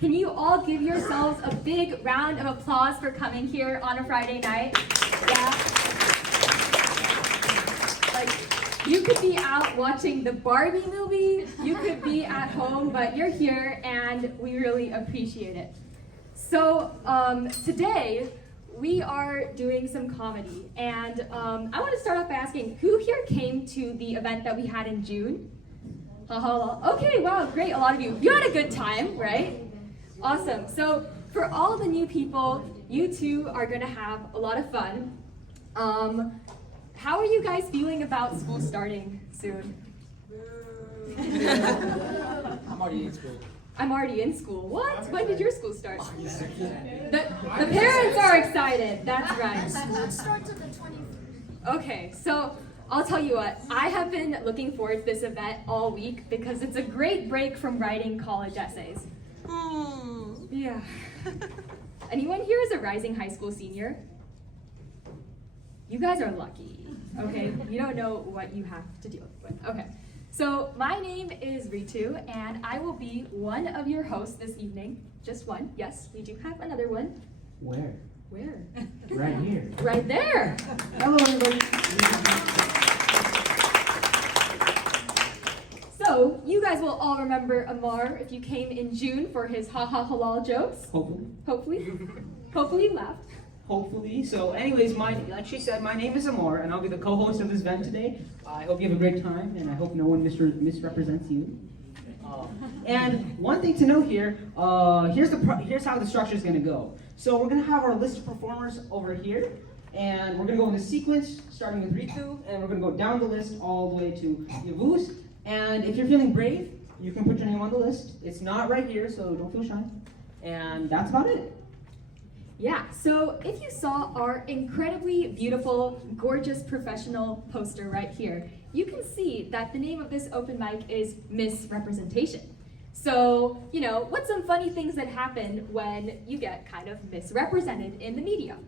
Can you all give yourselves a big round of applause for coming here on a Friday night? Yeah. Like, you could be out watching the Barbie movie, you could be at home, but you're here and we really appreciate it. So today we are doing some comedy, and I want to start off by asking, who here came to the event that we had in June? Okay, wow, great, a lot of you. You had a good time, right? Awesome. So for all the new people, you two are going to have a lot of fun. How are you guys feeling about school starting soon? I'm already in school. I'm already in school. What? When did your school start? The parents are excited. That's right. School starts on the 21st. Okay, so I'll tell you what. I have been looking forward to this event all week because it's a great break from writing college essays. Yeah. Anyone here is a rising high school senior? You guys are lucky, okay? You don't know what you have to deal with. Okay, so my name is Ritu, and I will be one of your hosts this evening. Just one, yes, we do have another one. Where? Where? Right here. Right there. Hello, everybody. So, you guys will all remember Amar if you came in June for his haha halal jokes. Hopefully. Hopefully. Hopefully you laughed. Hopefully. So anyways, like she said, my name is Amar, and I'll be the co-host of this event today. I hope you have a great time, and I hope no one misrepresents you. And one thing to note here, here's how the structure is going to go. So we're going to have our list of performers over here, and we're going to go in the sequence, starting with Ritu, and we're going to go down the list all the way to Yavuz. And if you're feeling brave, you can put your name on the list. It's not right here, so don't feel shy. And that's about it. Yeah, so if you saw our incredibly beautiful, gorgeous professional poster right here, you can see that the name of this open mic is Misrepresentation. So, you know, what's some funny things that happen when you get kind of misrepresented in the media?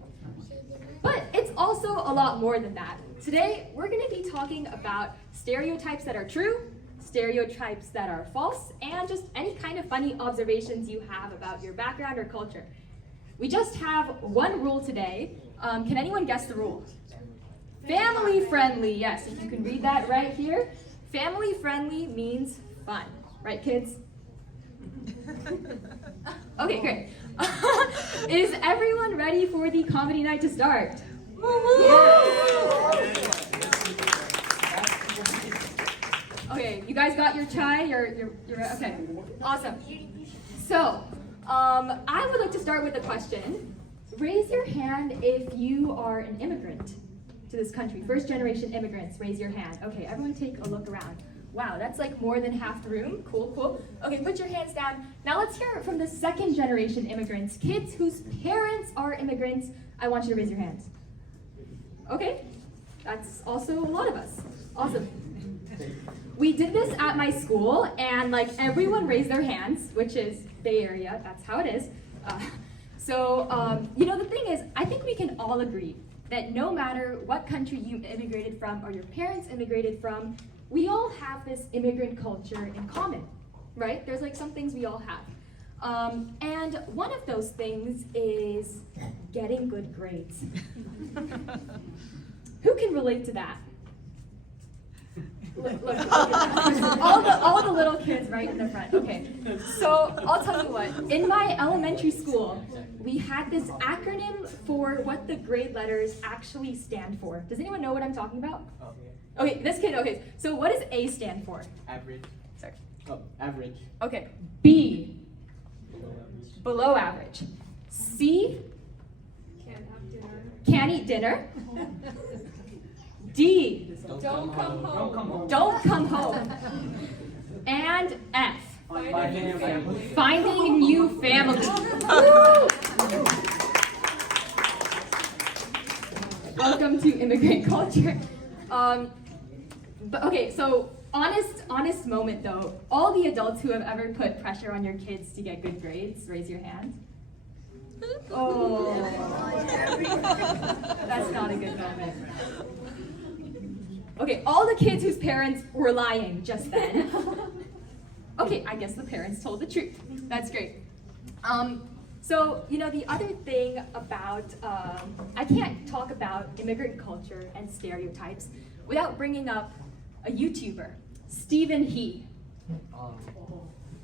But it's also a lot more than that. Today, we're going to be talking about stereotypes that are true, stereotypes that are false, and just any kind of funny observations you have about your background or culture. We just have one rule today. Can anyone guess the rule? Family friendly, yes, if you can read that right here. Family friendly means fun, right kids? Okay, great. Is everyone ready for the comedy night to start? Okay, you guys got your chai? You're okay, awesome. So, I would like to start with a question. Raise your hand if you are an immigrant to this country. First generation immigrants, raise your hand. Okay, everyone take a look around. Wow, that's like more than half the room. Cool, cool. Okay, put your hands down. Now let's hear it from the second generation immigrants. Kids whose parents are immigrants, I want you to raise your hands. Okay, that's also a lot of us. Awesome. We did this at my school, and like everyone raised their hands, which is Bay Area, that's how it is. You know, the thing is, I think we can all agree that no matter what country you immigrated from or your parents immigrated from, we all have this immigrant culture in common, right? There's like some things we all have. And one of those things is getting good grades. Who can relate to that? Look, all the little kids right in the front. Okay, so I'll tell you what. In my elementary school, we had this acronym for what the grade letters actually stand for. Does anyone know what I'm talking about? Okay, this kid. Okay, so what does A stand for? Average. Sorry. Oh, average. Okay. B. Below average. C. Can't eat dinner. D. Don't come home. Don't come home. And F. Finding a family. Finding a new family. Welcome to immigrant culture. But okay, so honest moment though. All the adults who have ever put pressure on your kids to get good grades, raise your hand. Oh, that's not a good moment. Okay, all the kids whose parents were lying just then. Okay, I guess the parents told the truth. That's great. So, the other thing about, I can't talk about immigrant culture and stereotypes without bringing up a YouTuber, Stephen He.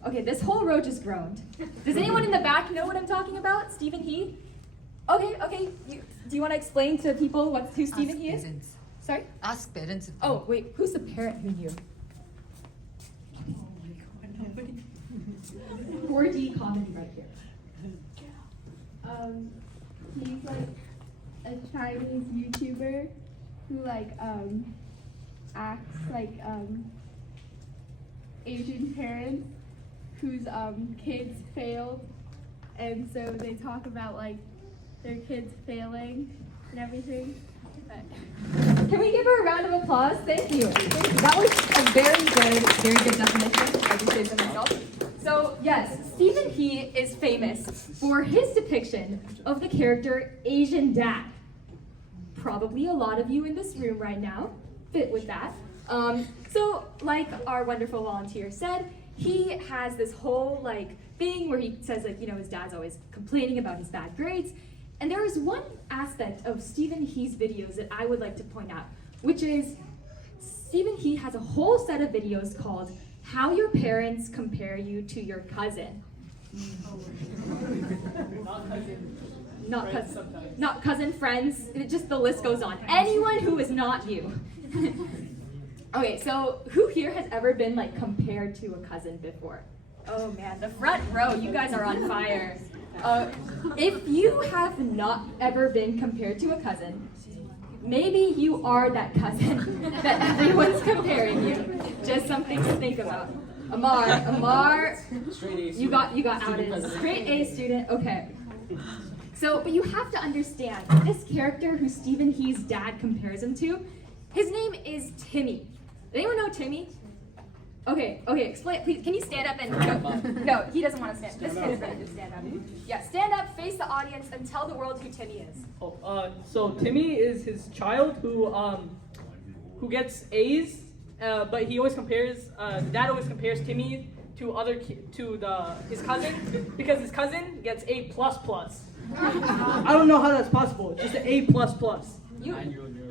Okay, this whole row just groaned. Does anyone in the back know what I'm talking about? Stephen He? Okay. Do you want to explain to people who Stephen He is? Parents. Sorry? Ask parents. Oh, wait, who's the parent who knew? 4D comedy right here. He's like a Chinese YouTuber who acts like Asian parents whose kids failed, and so they talk about like their kids failing and everything. Can we give her a round of applause? Thank you. That was a very good definition. I just saved it myself. So yes, Stephen He is famous for his depiction of the character Asian Dad. Probably a lot of you in this room right now fit with that. So like our wonderful volunteer said, he has this whole thing where he says his dad's always complaining about his bad grades. And there is one aspect of Stephen He's videos that I would like to point out, which is Stephen He has a whole set of videos called How Your Parents Compare You to Your Cousin. Not cousin, friends, just the list goes on. Anyone who is not you. Okay, so who here has ever been compared to a cousin before? Oh man, the front row, you guys are on fire. If you have not ever been compared to a cousin, maybe you are that cousin that everyone's comparing you. Just something to think about. Amar, you got outed. Straight A student, okay. So, but you have to understand, this character who Stephen He's dad compares him to, his name is Timmy. Does anyone know Timmy? Okay, explain, please. Can you stand up and no, he doesn't want to stand. This kid is ready to stand up. Yeah, stand up, face the audience, and tell the world who Timmy is. So Timmy is his child who gets A's, but he always compares. The dad always compares Timmy to his cousin because his cousin gets A++. I don't know how that's possible. Just an A++.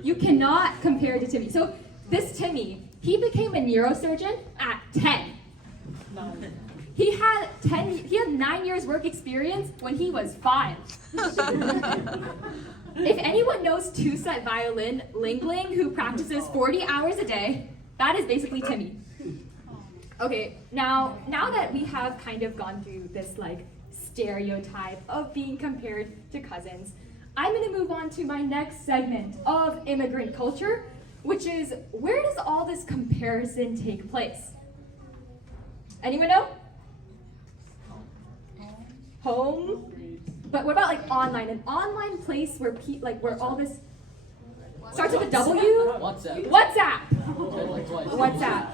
You cannot compare to Timmy. So this Timmy, he became a neurosurgeon at 10. He had 9 years work experience when he was 5. If anyone knows two-set violin Ling Ling who practices 40 hours a day, that is basically Timmy. Okay, now that we have kind of gone through this stereotype of being compared to cousins, I'm going to move on to my next segment of immigrant culture, which is, where does all this comparison take place? Anyone know? Home? But what about online? An online place where where all this starts with a W? WhatsApp. WhatsApp.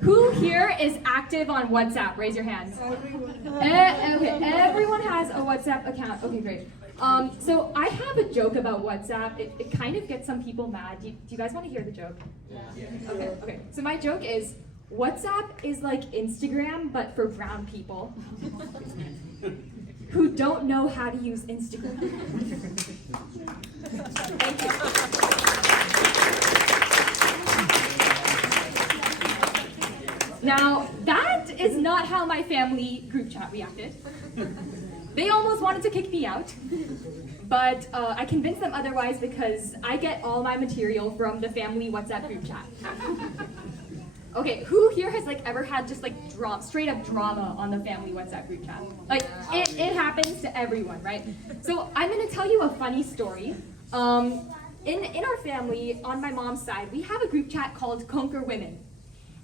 Who here is active on WhatsApp? Raise your hands. Okay, everyone has a WhatsApp account. Okay, great. So I have a joke about WhatsApp. It kind of gets some people mad. Do you guys want to hear the joke? Yeah. Okay. So my joke is, WhatsApp is like Instagram, but for brown people who don't know how to use Instagram. Thank you. Now, that is not how my family group chat reacted. They almost wanted to kick me out, but I convinced them otherwise because I get all my material from the family WhatsApp group chat. Okay, who here has ever had just straight up drama on the family WhatsApp group chat? It happens to everyone, right? So I'm gonna tell you a funny story. In our family, on my mom's side, we have a group chat called Conquer Women.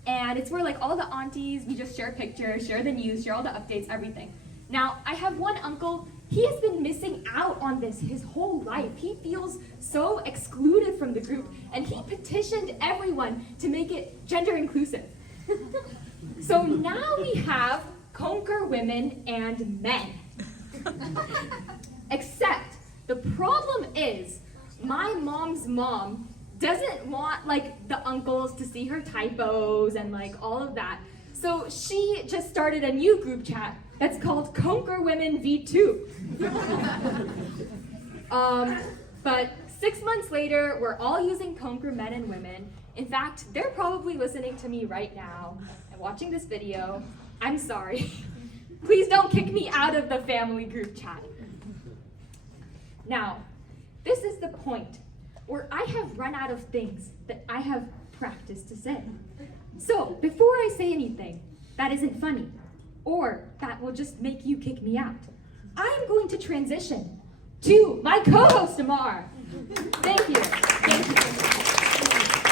And it's where all the aunties, we just share pictures, share the news, share all the updates, everything. Now, I have one uncle, he has been missing out on this his whole life. He feels so excluded from the group, and he petitioned everyone to make it gender inclusive. So now we have Conquer Women and Men. Except, the problem is, my mom's mom doesn't want the uncles to see her typos and all of that. So she just started a new group chat that's called Conquer Women V2. But 6 months later, we're all using Conquer Men and Women. In fact, they're probably listening to me right now and watching this video. I'm sorry. Please don't kick me out of the family group chat. Now, this is the point where I have run out of things that I have practiced to say. So, before I say anything that isn't funny, or that will just make you kick me out, I'm going to transition to my co-host, Amar. Thank you. Thank you.